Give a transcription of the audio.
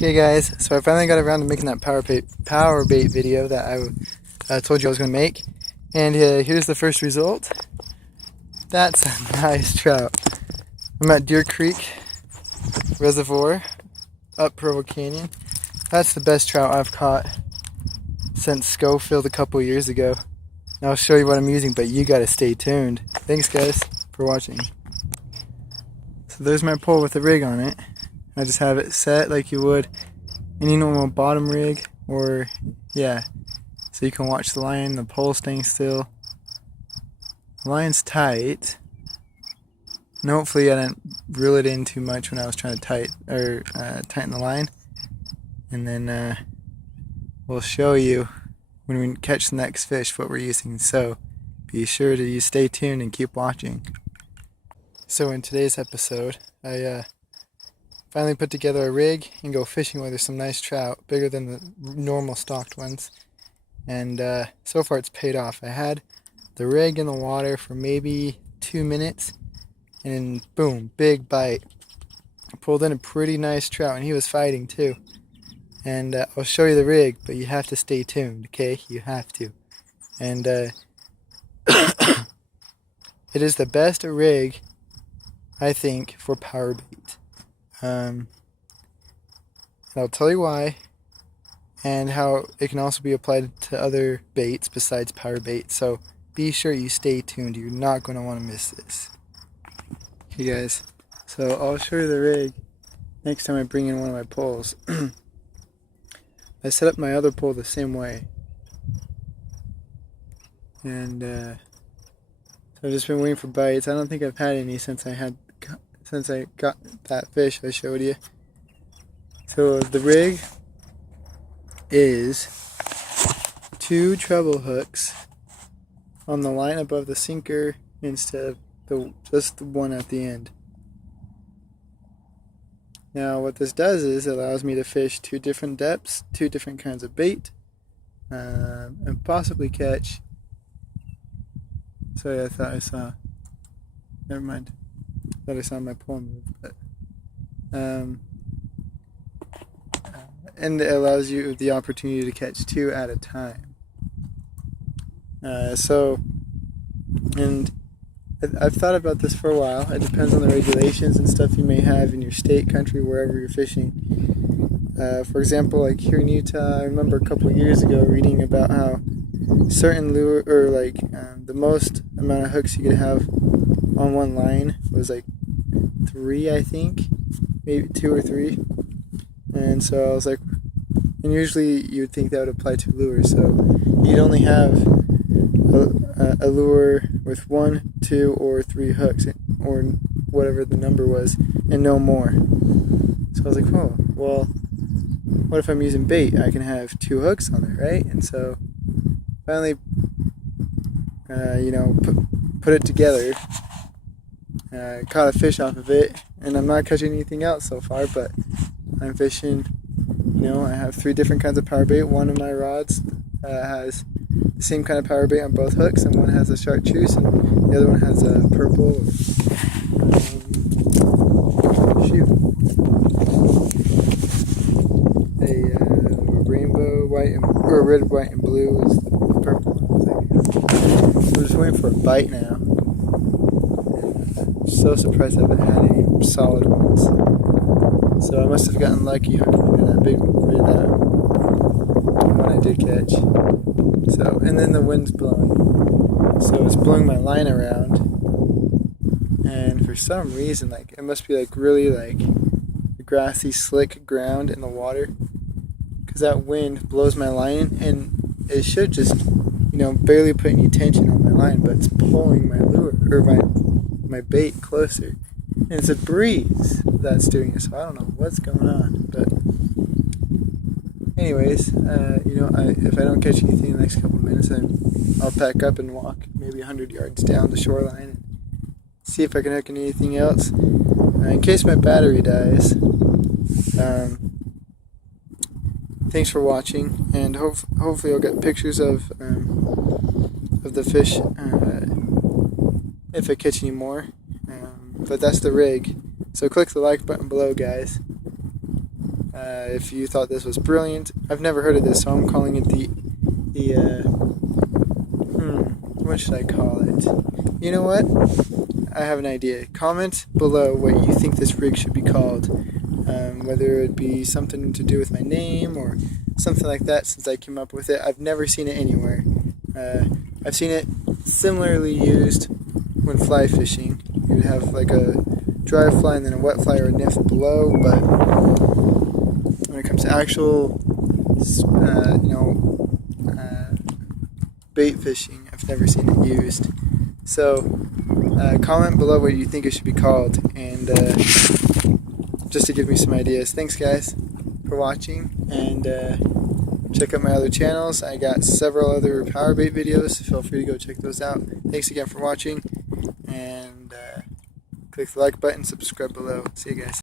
Okay guys, so I finally got around to making that Powerbait video that I told you I was going to make. And here's the first result. That's a nice trout. I'm at Deer Creek Reservoir, up Provo Canyon. That's the best trout I've caught since Schofield a couple years ago. And I'll show you what I'm using, but you gotta stay tuned. Thanks guys for watching. So there's my pole with the rig on it. I just have it set like you would any normal bottom rig, or yeah, so you can watch the line, the pole staying still. The line's tight, and hopefully I didn't reel it in too much when I was trying to tighten the line. And then we'll show you when we catch the next fish what we're using. So be sure to stay tuned and keep watching. So in today's episode, I finally put together a rig and go fishing where there's some nice trout, bigger than the normal stocked ones. And so far it's paid off. I had the rig in the water for maybe 2 minutes, and then boom, big bite. I pulled in a pretty nice trout, and he was fighting too. And I'll show you the rig, but you have to stay tuned, okay? You have to. And it is the best rig, I think, for power bait. I'll tell you why, and how it can also be applied to other baits besides power bait. So be sure you stay tuned. You're not going to want to miss this. Okay guys, so I'll show you the rig next time I bring in one of my poles. I set up my other pole the same way, and so I've just been waiting for bites. I don't think I've had any since I got that fish I showed you. So the rig is 2 treble hooks on the line above the sinker instead of just the one at the end. Now what this does is it allows me to fish 2 different depths, 2 different kinds of bait, and possibly catch. Sorry, I thought I saw. Never mind. I thought I saw my pole move, but and it allows you the opportunity to catch 2 at a time. And I've thought about this for a while. It depends on the regulations and stuff you may have in your state, country, wherever you're fishing. For example, like here in Utah, I remember a couple of years ago reading about how certain lure, or the most amount of hooks you could have on one line was like 3, I think, maybe 2 or 3. And so I was like, and usually you would think that would apply to lures, so you'd only have a lure with 1, 2, or 3 hooks, or whatever the number was, and no more. So I was like, oh, well, what if I'm using bait? I can have 2 hooks on there, right? And so finally, put it together. Caught a fish off of it, and I'm not catching anything else so far, but I'm fishing. I have 3 different kinds of power bait. One of my rods has the same kind of power bait on both hooks, and one has a chartreuse, and the other one has a purple, a rainbow white, or red, white, and blue is the purple one. So I'm just waiting for a bite now. I'm so surprised I haven't had any solid ones. So I must have gotten lucky hooking into that big that one I did catch. So, and then the wind's blowing, so it's blowing my line around, and for some reason, it must be really grassy, slick ground in the water, because that wind blows my line, and it should just barely put any tension on my line, but it's pulling my lure, or my bait closer. And it's a breeze that's doing it, so I don't know what's going on. But anyways, if I don't catch anything in the next couple of minutes, I'll pack up and walk maybe 100 yards down the shoreline and see if I can hook anything else, in case my battery dies. Thanks for watching, and hopefully I'll get pictures of the fish if I catch any more. But that's the rig. So click the like button below, guys. if you thought this was brilliant. I've never heard of this, so I'm calling it what should I call it? You know what? I have an idea. Comment below what you think this rig should be called. Whether it be something to do with my name or something like that, since I came up with it. I've never seen it anywhere. I've seen it similarly used when fly fishing. You would have like a dry fly and then a wet fly or a nymph below, but when it comes to actual bait fishing, I've never seen it used. So comment below what you think it should be called, and just to give me some ideas. Thanks guys for watching, and check out my other channels. I got several other Powerbait videos. Feel free to go check those out. Thanks again for watching, and click the like button, subscribe below. See you guys.